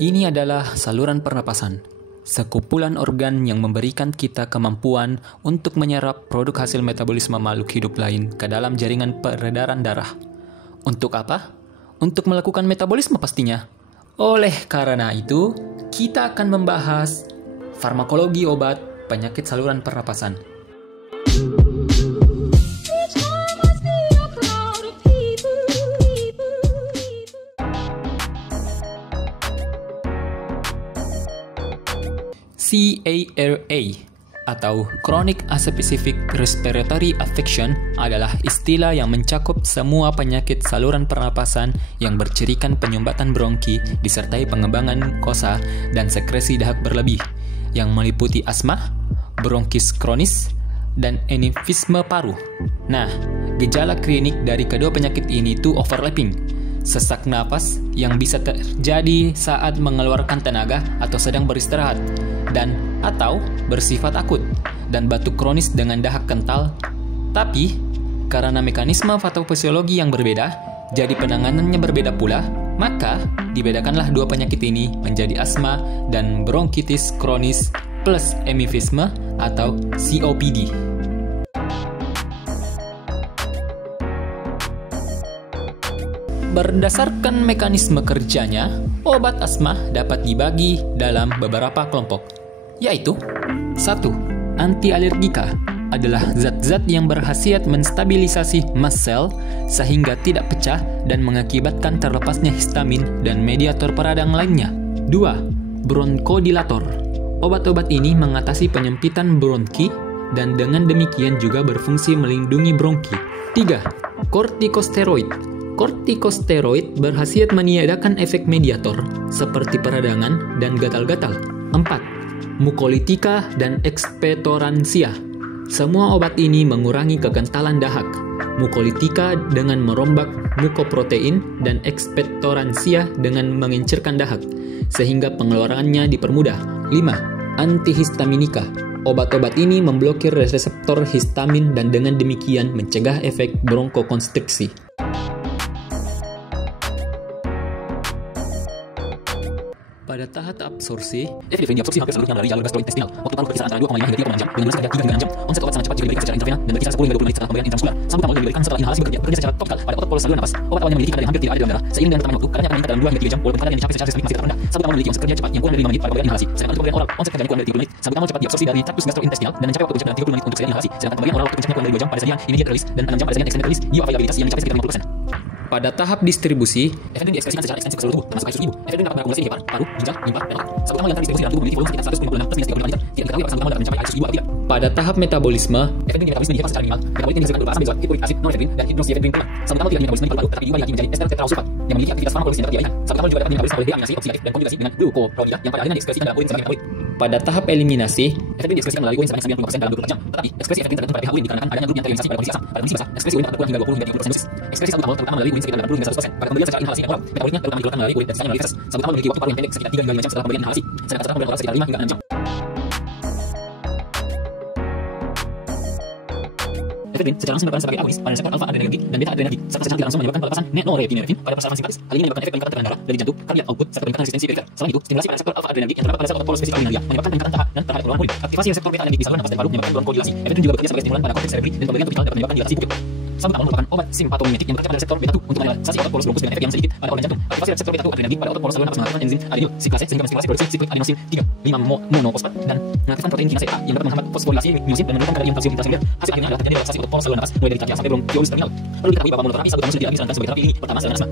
Ini adalah saluran pernapasan, sekumpulan organ yang memberikan kita kemampuan untuk menyerap produk hasil metabolisme makhluk hidup lain ke dalam jaringan peredaran darah. Untuk apa? Untuk melakukan metabolisme pastinya. Oleh karena itu, kita akan membahas farmakologi obat penyakit saluran pernapasan. CARA atau Chronic Aspecific Respiratory Affection adalah istilah yang mencakup semua penyakit saluran pernapasan yang bercirikan penyumbatan bronki disertai pengembangan kosa dan sekresi dahak berlebih yang meliputi asma, bronkis kronis, dan emfisema paru. Nah, gejala klinik dari kedua penyakit ini itu overlapping. Sesak napas yang bisa terjadi saat mengeluarkan tenaga atau sedang beristirahat dan atau bersifat akut, dan batuk kronis dengan dahak kental. Tapi karena mekanisme patofisiologi yang berbeda, jadi penanganannya berbeda pula, maka dibedakanlah dua penyakit ini menjadi asma dan bronkitis kronis plus emfisema atau COPD. Berdasarkan mekanisme kerjanya, obat asma dapat dibagi dalam beberapa kelompok, yaitu 1. Antialergika adalah zat-zat yang berkhasiat menstabilisasi mast cell sehingga tidak pecah dan mengakibatkan terlepasnya histamin dan mediator peradang lainnya. 2. Bronkodilator. Obat-obat ini mengatasi penyempitan bronki dan dengan demikian juga berfungsi melindungi bronki. 3. Kortikosteroid. Kortikosteroid berkhasiat meniadakan efek mediator seperti peradangan dan gatal-gatal. 4. Mukolitika dan ekspektoransia. Semua obat ini mengurangi kekentalan dahak. Mukolitika dengan merombak mukoprotein dan ekspektoransia dengan mengencurkan dahak, sehingga pengeluarannya dipermudah. 5. Antihistaminika. Obat-obat ini memblokir reseptor histamin dan dengan demikian mencegah efek bronkokonstriksi. Pada tahap absorpsi, efedrin diabsorpsi hampir seluruhnya melalui jalur gastrointestinal. Waktu paru berkisar antara 2,5 hingga 3,6 jam, dengan durasi kerja 3 hingga 6 jam. Onset obat sangat cepat jika diberikan secara intravena dan berkisar 10 hingga 20 menit setelah pemberian intramuskular. Salbutamol yang diberikan setelah inhalasi bekerja secara topikal pada otot polos saluran napas. Obat awalnya memiliki kadar yang hampir tidak ada dalam darah. Seiring dengan bertambahnya waktu, kadarnya akan meningkat dalam 2 hingga 3 jam, walaupun kadar yang dicapai secara spesifik masih tetap rendah. Salbutamol memiliki onset kerja cepat yang kurang dari 5 menit pada pemberian inhalasi. Sedangkan untuk pemberian oral, onset kerjanya kurang dari 30 menit. Salbutamol cepat diabsorpsi dari traktus gastrointestinal dan mencapai waktu puncak dalam 30 menit untuk sekali inhalasi. Sedangkan pemberian oral waktu puncaknya kurang dari 2 jam pada sajian immediate release dan 6 jam pada sajian extended release. Bioavailabilitas yang mencapai sekitar 50%. pada tahap distribusi, efedrin diekspresikan secara ekstensif ke seluruh tubuh, termasuk air ibu. Efedrin dapat berakumulasi di hepar, paru, ginjal, limfa, dan otak. Salbutamol yang terdistribusi dalam tubuh memiliki volume sekitar 196 plus 35 liter. Tidak diketahui apakah salbutamol dapat mencapai air ibu atau tidak. pada tahap metabolisme, efedrin dimetabolisme di hepar secara minimal. Metabolit yang dihasilkan berupa asam benzoat, hidrokloric acid, norefedrin, dan hidroksiefedrin prima. Salbutamol tidak dimetabolisme di paru, tetapi diubah menjadi ester tetrasulfat yang memiliki aktivitas farmakologi yang dapat dialihkan. Salbutamol juga dapat dimetabolisme oleh deaminasi oksidatif dan konjugasi dengan glucuronida yang pada akhirnya diekspresikan dalam urin sebagai metabolit. pada tahap eliminasi, efedrin diekspresikan melalui urin sebanyak 95% dalam 24 jam. Tetapi ekspresi efedrin tergantung pada pH urin dikarenakan adanya grup yang teriorisasi pada kondisi asam. Pada kondisi basah, ekspresi urin dapat berkurang hingga 20 hingga 30% dosis. Ekspresi salbutamol terutama melalui urin sekitar 80 hingga 100%. Pada pemberian secara inhalasi dan oral, metaboliknya terutama dikeluarkan melalui urin dan sisanya melalui feses. Salbutamol memiliki waktu paru yang pendek sekitar 3 hingga 5 jam setelah pemberian inhalasi, sedangkan setelah pemberian oral sekitar 5 hingga 6 jam. Efedrin secara langsung berperan sebagai agonis pada reseptor alfa adrenergic dan beta adrenergic, serta secara tidak langsung menyebabkan pelepasan norepinephrine pada persarafan simpatis. Hal ini menyebabkan efek peningkatan tekanan darah dari jantung, kardiak output, serta peningkatan resistensi perifer. Selain itu, stimulasi pada reseptor alfa adrenergic yang terdapat pada sel otot polos spesifik adrenalia menyebabkan peningkatan tahap dan terhadap peluang urin. Aktivasi reseptor beta adrenergic di saluran napas dan paru menyebabkan bronkodilatasi. Efedrin juga bekerja sebagai stimulan pada korteks cerebri dan pemberian topikal dapat menyebabkan dilatasi pupil. Salbutamol merupakan obat simpatomimetik yang bekerja pada reseptor beta 2 untuk merelaksasi otot polos bronkus dengan efek yang sedikit pada organ jantung. Aktivasi reseptor beta 2 adrenergic pada otot polos saluran napas mengaktifkan enzim adenyl siklase sehingga menstimulasi produksi siklik adenosin 3,5 monofosfat dan mengaktifkan protein kinase A yang dapat menghambat fosforilasi myosin dan menurunkan kadar ion kalsium intrasekunder. Hasil akhirnya adalah terjadi relaksasi otot polos saluran napas mulai dari trachea sampai bronchiolis terminal. Perlu diketahui bahwa monoterapi salbutamol sudah disarankan sebagai terapi ini pertama saluran asma.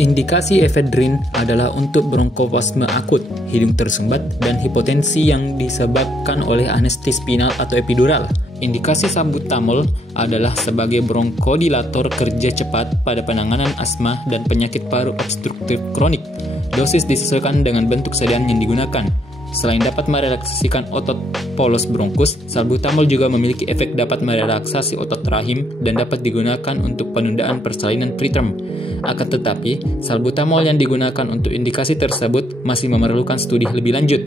indikasi efedrin adalah untuk bronkospasme akut, hidung tersumbat, dan hipotensi yang disebabkan oleh anestesi spinal atau epidural. Indikasi salbutamol adalah sebagai bronkodilator kerja cepat pada penanganan asma dan penyakit paru obstruktif kronik. Dosis disesuaikan dengan bentuk sediaan yang digunakan. Selain dapat merelaksasikan otot polos bronkus, salbutamol juga memiliki efek dapat merelaksasi otot rahim dan dapat digunakan untuk penundaan persalinan preterm. Akan tetapi, salbutamol yang digunakan untuk indikasi tersebut masih memerlukan studi lebih lanjut.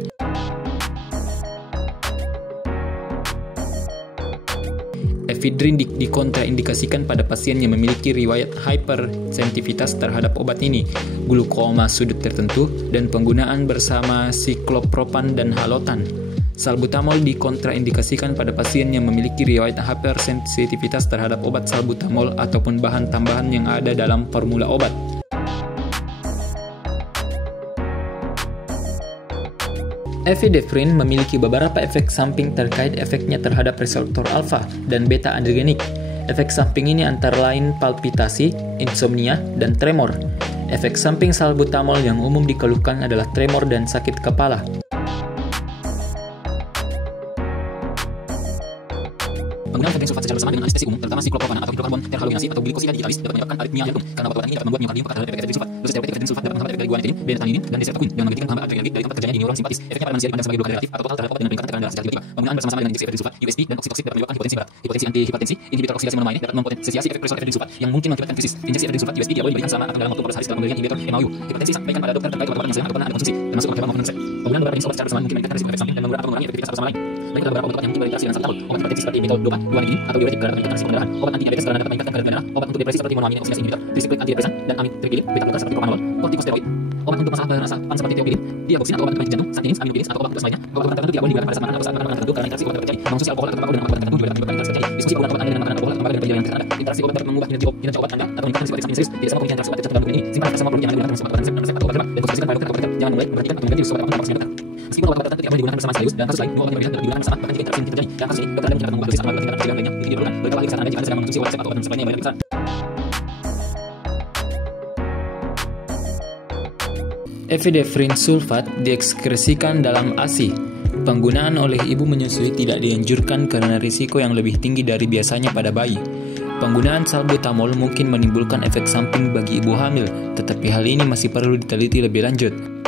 efedrin dikontraindikasikan pada pasien yang memiliki riwayat hypersensitivitas terhadap obat ini, glukoma sudut tertentu, dan penggunaan bersama siklopropan dan halotan. Salbutamol dikontraindikasikan pada pasien yang memiliki riwayat hypersensitivitas terhadap obat salbutamol ataupun bahan tambahan yang ada dalam formula obat. Epinephrine memiliki beberapa efek samping terkait efeknya terhadap reseptor alfa dan beta adrenergik. Efek samping ini antara lain palpitasi, insomnia, dan tremor. Efek samping salbutamol yang umum dikeluhkan adalah tremor dan sakit kepala. Penggunaan efedrin sulfat secara bersama dengan anestesi umum, terutama siklopropan atau hidrokarbon terhalogenasi atau glikosida dialisis, dapat menyebabkan aritmia jantung. Karena obat-obatan ini dapat membuat miokardium fatal dari efek efedrin sulfat. Dosis terapeutik efedrin sulfat dapat menghambat efek dari guanidin, beta-taninin, dan deseptakuin yang menghentikan hambaan adrenergik dari tempat kerjanya di neuron simpatis. Efeknya pada manusia dipandang sebagai bloka relatif atau total terhadap obat dengan peningkatan tekanan darah secara tiba-tiba. Penggunaan bersama-sama dengan injeksi efedrin sulfat, USP, dan oksitoksik dapat menyebabkan hipotensi berat. Hipotensi antihipertensi, inhibitor oksidasi monomer dapat mempotensiasi efek precursor efedrin sulfat yang mungkin mengakibatkan krisis. Injeksi efedrin sulfat USP tidak boleh diberikan selama atau dalam waktu 14 hari setelah pemberian inhibitor MAOI. Hipotensi sampaikan pada dokter terkait obat-obatan yang sedang atau pernah ada konsumsi, termasuk obat maupun resep. Penggunaan beberapa jenis obat secara bersamaan mungkin meningkatkan risiko efek samping dan mengurangi efektivitas satu sama lain. Mereka beberapa obat yang mungkin berinteraksi dengan salbutamol. Obat hipertensi seperti metoldopa, guanidin, atau diuretik karena dapat meningkatkan risiko pendarahan. Obat anti diabetes karena dapat meningkatkan kadar darah. Obat untuk depresi seperti monoaminin oksidasi inhibitor, disiklik antidepresan, dan amitriptyline, beta-glukan seperti propranolol, kortikosteroid. Obat untuk masalah perasaan seperti teopilin, diagoksin atau obat untuk jantung, statinin, aminobilis, atau obat untuk lainnya. Obat-obatan tertentu tidak boleh digunakan pada saat makan atau saat makan makanan tertentu karena interaksi obat dapat terjadi. Konsumsi alkohol atau tembakau dengan obat tertentu juga dapat menyebabkan interaksi terjadi. Diskusi penggunaan obat Anda dengan makanan alkohol atau tembakau dengan perjalanan kesehatan Anda. Interaksi obat dapat mengubah kinerja obat Anda atau meningkatkan risiko efek samping serius. Tidak semua pemikiran interaksi obat tertentu dalam ini. Simpan semua produk yang Anda gunakan bersama obat resep atau obat herbal dan konsultasikan pada dokter atau apoteker. Jangan memulai, memperhatikan atau mengganti dosis obat apapun tanpa dokter. Meskipun obat tertentu tidak boleh digunakan bersama sekaligus, dalam kasus lain, dua obat yang berbeda dapat digunakan bersama bahkan jika interaksi yang terjadi. Dalam kasus ini, dokter Anda mungkin akan mengubah dosis atau melakukan tindakan lainnya. Ini diperlukan. Beritahu ahli kesehatan Anda jika Anda sedang mengonsumsi obat resep atau obat dan sebagainya yang banyak pemeriksaan. Epinephrine sulfat diekskresikan dalam ASI. Penggunaan oleh ibu menyusui tidak dianjurkan karena risiko yang lebih tinggi dari biasanya pada bayi. Penggunaan salbutamol mungkin menimbulkan efek samping bagi ibu hamil, tetapi hal ini masih perlu diteliti lebih lanjut.